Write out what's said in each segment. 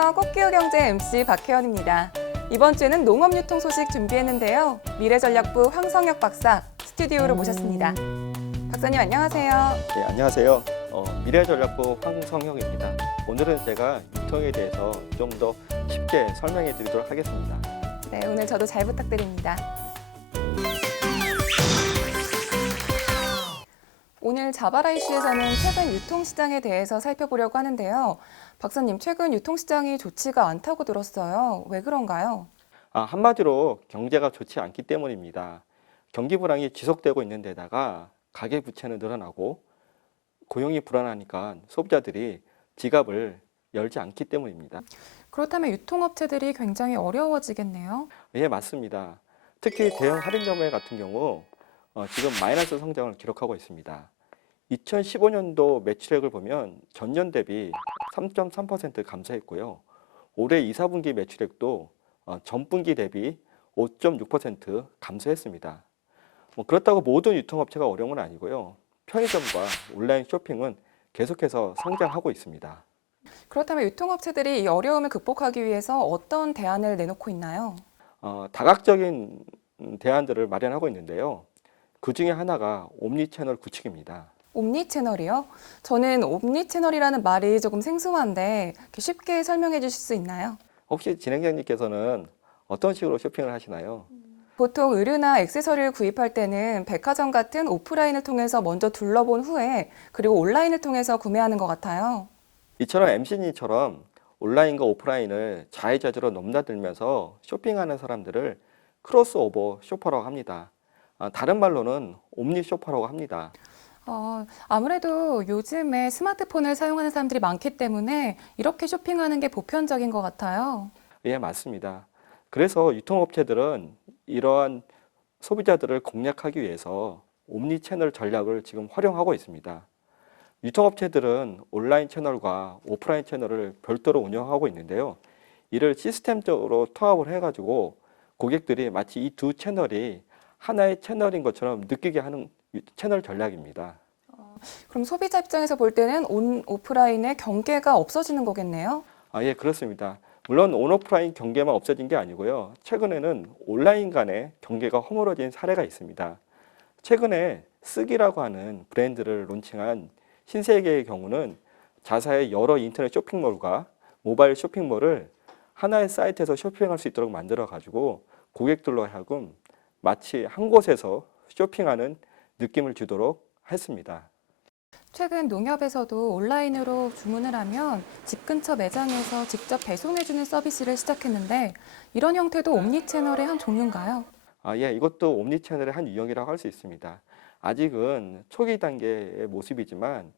안녕하세요. 꽃기후경제 MC 박혜연입니다. 이번 주에는 농업유통 소식 준비했는데요. 미래전략부 황성혁 박사 스튜디오로 모셨습니다. 박사님 안녕하세요. 네, 안녕하세요. 미래전략부 황성혁입니다. 오늘은 제가 유통에 대해서 좀 더 쉽게 설명해 드리도록 하겠습니다. 네, 오늘 저도 잘 부탁드립니다. 오늘 자바라 이슈에서는 최근 유통시장에 대해서 살펴보려고 하는데요. 박사님, 최근 유통시장이 좋지가 않다고 들었어요. 왜 그런가요? 한마디로 경제가 좋지 않기 때문입니다. 경기 불황이 지속되고 있는 데다가 가계 부채는 늘어나고 고용이 불안하니까 소비자들이 지갑을 열지 않기 때문입니다. 그렇다면 유통업체들이 굉장히 어려워지겠네요. 예, 맞습니다. 특히 대형 할인점회 같은 경우 지금 마이너스 성장을 기록하고 있습니다. 2015년도 매출액을 보면 전년 대비 3.3% 감소했고요. 올해 2, 4분기 매출액도 전분기 대비 5.6% 감소했습니다. 그렇다고 모든 유통업체가 어려운 건 아니고요. 편의점과 온라인 쇼핑은 계속해서 성장하고 있습니다. 그렇다면 유통업체들이 이 어려움을 극복하기 위해서 어떤 대안을 내놓고 있나요? 다각적인 대안들을 마련하고 있는데요. 그 중에 하나가 옴니채널 구축입니다. 옴니채널이요? 저는 옴니채널이라는 말이 조금 생소한데 쉽게 설명해 주실 수 있나요? 혹시 진행자님께서는 어떤 식으로 쇼핑을 하시나요? 보통 의류나 액세서리를 구입할 때는 백화점 같은 오프라인을 통해서 먼저 둘러본 후에 그리고 온라인을 통해서 구매하는 것 같아요. 이처럼 MC님처럼 온라인과 오프라인을 자유자재로 넘나들면서 쇼핑하는 사람들을 크로스오버 쇼퍼라고 합니다. 다른 말로는 옴니 쇼퍼라고 합니다. 아무래도 요즘에 스마트폰을 사용하는 사람들이 많기 때문에 이렇게 쇼핑하는 게 보편적인 것 같아요. 예, 맞습니다. 그래서 유통업체들은 이러한 소비자들을 공략하기 위해서 옴니 채널 전략을 지금 활용하고 있습니다. 유통업체들은 온라인 채널과 오프라인 채널을 별도로 운영하고 있는데요. 이를 시스템적으로 통합을 해가지고 고객들이 마치 이 두 채널이 하나의 채널인 것처럼 느끼게 하는 채널 전략입니다. 그럼 소비자 입장에서 볼 때는 오프라인의 경계가 없어지는 거겠네요? 예, 그렇습니다. 물론 온오프라인 경계만 없어진 게 아니고요. 최근에는 온라인 간의 경계가 허물어진 사례가 있습니다. 최근에 쓱이라고 하는 브랜드를 론칭한 신세계의 경우는 자사의 여러 인터넷 쇼핑몰과 모바일 쇼핑몰을 하나의 사이트에서 쇼핑할 수 있도록 만들어 가지고 고객들로 하여금 마치 한 곳에서 쇼핑하는 느낌을 주도록 했습니다. 최근 농협에서도 온라인으로 주문을 하면 집 근처 매장에서 직접 배송해주는 서비스를 시작했는데 이런 형태도 옴니채널의 한 종류인가요? 예, 이것도 옴니채널의 한 유형이라고 할 수 있습니다. 아직은 초기 단계의 모습이지만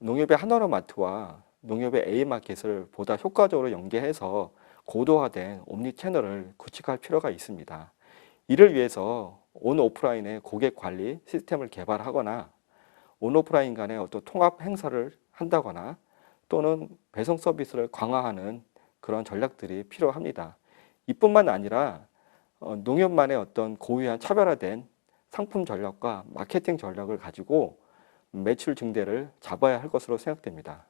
농협의 하나로마트와 농협의 A마켓을 보다 효과적으로 연계해서 고도화된 옴니채널을 구축할 필요가 있습니다. 이를 위해서 온오프라인의 고객 관리 시스템을 개발하거나 온오프라인 간의 어떤 통합 행사를 한다거나 또는 배송 서비스를 강화하는 그런 전략들이 필요합니다. 이뿐만 아니라 농협만의 어떤 고유한 차별화된 상품 전략과 마케팅 전략을 가지고 매출 증대를 잡아야 할 것으로 생각됩니다.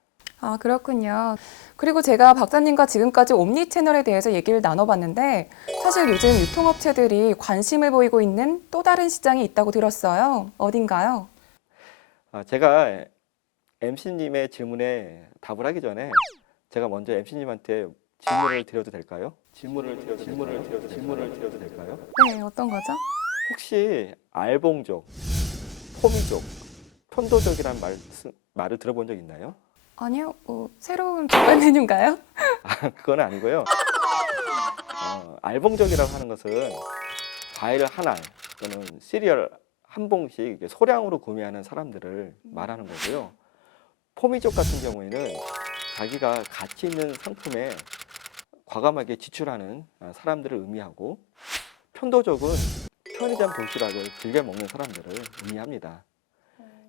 그렇군요. 그리고 제가 박사님과 지금까지 옴니채널에 대해서 얘기를 나눠봤는데 사실 요즘 유통업체들이 관심을 보이고 있는 또 다른 시장이 있다고 들었어요. 어딘가요? 제가 MC님의 질문에 답을 하기 전에 제가 먼저 MC님한테 질문을 드려도 될까요? 질문을 드려도 될까요? 네, 어떤 거죠? 혹시 알봉족, 포미족, 편도족이란 말을 들어본 적 있나요? 아니요, 새로운 개발 메뉴인가요? 그건 아니고요. 알봉족이라고 하는 것은 과일 한 알 또는 시리얼 한 봉씩 소량으로 구매하는 사람들을 말하는 거고요. 포미족 같은 경우에는 자기가 가치 있는 상품에 과감하게 지출하는 사람들을 의미하고, 편도족은 편의점 도시락을 즐겨 먹는 사람들을 의미합니다.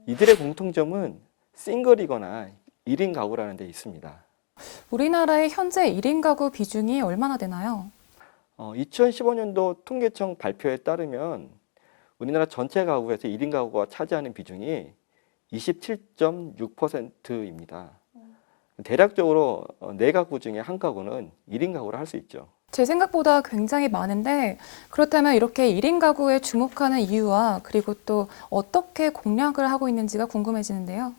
이들의 공통점은 싱글이거나 1인 가구라는 데 있습니다. 우리나라의 현재 1인 가구 비중이 얼마나 되나요? 2015년도 통계청 발표에 따르면 우리나라 전체 가구에서 1인 가구가 차지하는 비중이 27.6%입니다. 대략적으로 4가구 중에 1가구는 1인 가구를 할 수 있죠. 제 생각보다 굉장히 많은데 그렇다면 이렇게 1인 가구에 주목하는 이유와 그리고 또 어떻게 공략을 하고 있는지가 궁금해지는데요.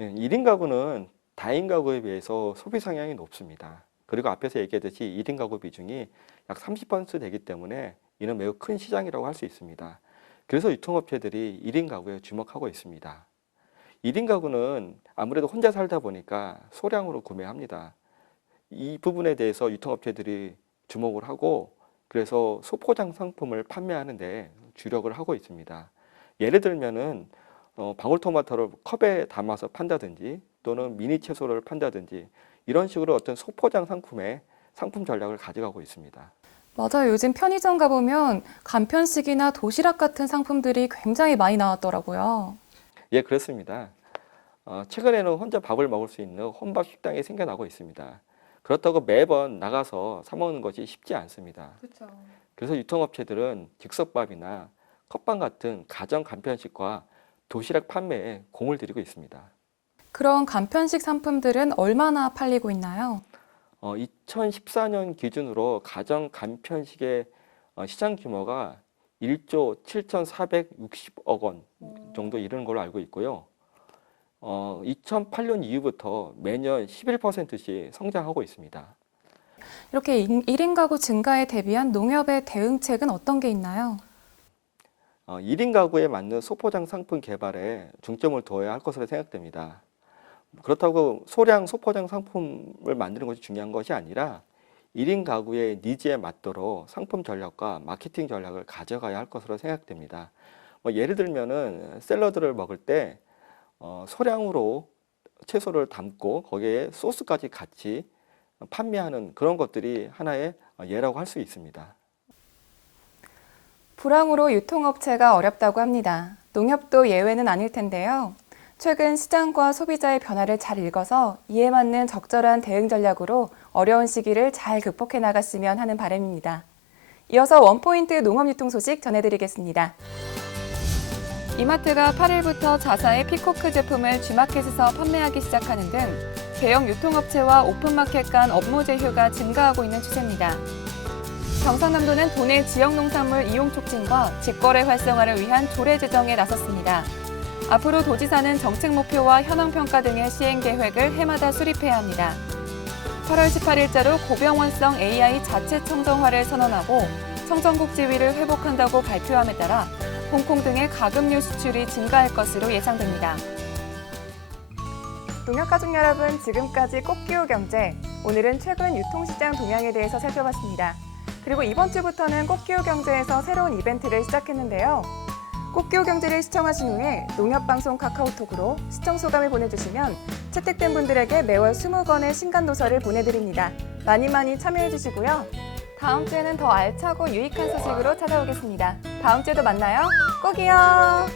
1인 가구는 다인 가구에 비해서 소비 성향이 높습니다. 그리고 앞에서 얘기했듯이 1인 가구 비중이 약 30% 되기 때문에 이는 매우 큰 시장이라고 할 수 있습니다. 그래서 유통업체들이 1인 가구에 주목하고 있습니다. 1인 가구는 아무래도 혼자 살다 보니까 소량으로 구매합니다. 이 부분에 대해서 유통업체들이 주목을 하고 그래서 소포장 상품을 판매하는 데 주력을 하고 있습니다. 예를 들면은 방울토마토를 컵에 담아서 판다든지 또는 미니 채소를 판다든지 이런 식으로 어떤 소포장 상품의 상품 전략을 가져가고 있습니다. 맞아요. 요즘 편의점 가보면 간편식이나 도시락 같은 상품들이 굉장히 많이 나왔더라고요. 예, 그렇습니다. 최근에는 혼자 밥을 먹을 수 있는 혼밥 식당이 생겨나고 있습니다. 그렇다고 매번 나가서 사 먹는 것이 쉽지 않습니다. 그렇죠. 그래서 유통업체들은 즉석밥이나 컵밥 같은 가정 간편식과 도시락 판매에 공을 들이고 있습니다. 그런 간편식 상품들은 얼마나 팔리고 있나요? 2014년 기준으로 가정 간편식의 시장 규모가 1조 7,460억 원 정도 이르는 걸로 알고 있고요. 2008년 이후부터 매년 11%씩 성장하고 있습니다. 이렇게 1인 가구 증가에 대비한 농협의 대응책은 어떤 게 있나요? 1인 가구에 맞는 소포장 상품 개발에 중점을 둬야 할 것으로 생각됩니다. 그렇다고 소량 소포장 상품을 만드는 것이 중요한 것이 아니라 1인 가구의 니즈에 맞도록 상품 전략과 마케팅 전략을 가져가야 할 것으로 생각됩니다. 예를 들면은 샐러드를 먹을 때 소량으로 채소를 담고 거기에 소스까지 같이 판매하는 그런 것들이 하나의 예라고 할 수 있습니다. 불황으로 유통업체가 어렵다고 합니다. 농협도 예외는 아닐 텐데요. 최근 시장과 소비자의 변화를 잘 읽어서 이에 맞는 적절한 대응 전략으로 어려운 시기를 잘 극복해 나갔으면 하는 바람입니다. 이어서 원포인트 농업유통 소식 전해드리겠습니다. 이마트가 8일부터 자사의 피코크 제품을 G마켓에서 판매하기 시작하는 등 대형 유통업체와 오픈마켓 간 업무 제휴가 증가하고 있는 추세입니다. 경상남도는 도내 지역 농산물 이용 촉진과 직거래 활성화를 위한 조례 제정에 나섰습니다. 앞으로 도지사는 정책 목표와 현황 평가 등의 시행 계획을 해마다 수립해야 합니다. 8월 18일자로 고병원성 AI 자체 청정화를 선언하고 청정국 지위를 회복한다고 발표함에 따라 홍콩 등의 가금류 수출이 증가할 것으로 예상됩니다. 농협가족 여러분, 지금까지 꽃기호 경제, 오늘은 최근 유통시장 동향에 대해서 살펴봤습니다. 그리고 이번 주부터는 꽃기호 경제에서 새로운 이벤트를 시작했는데요. 꽃기호 경제를 시청하신 후에 농협방송 카카오톡으로 시청 소감을 보내주시면 채택된 분들에게 매월 20권의 신간도서를 보내드립니다. 많이 참여해주시고요. 다음 주에는 더 알차고 유익한 소식으로 찾아오겠습니다. 다음 주에도 만나요. 꼭이요.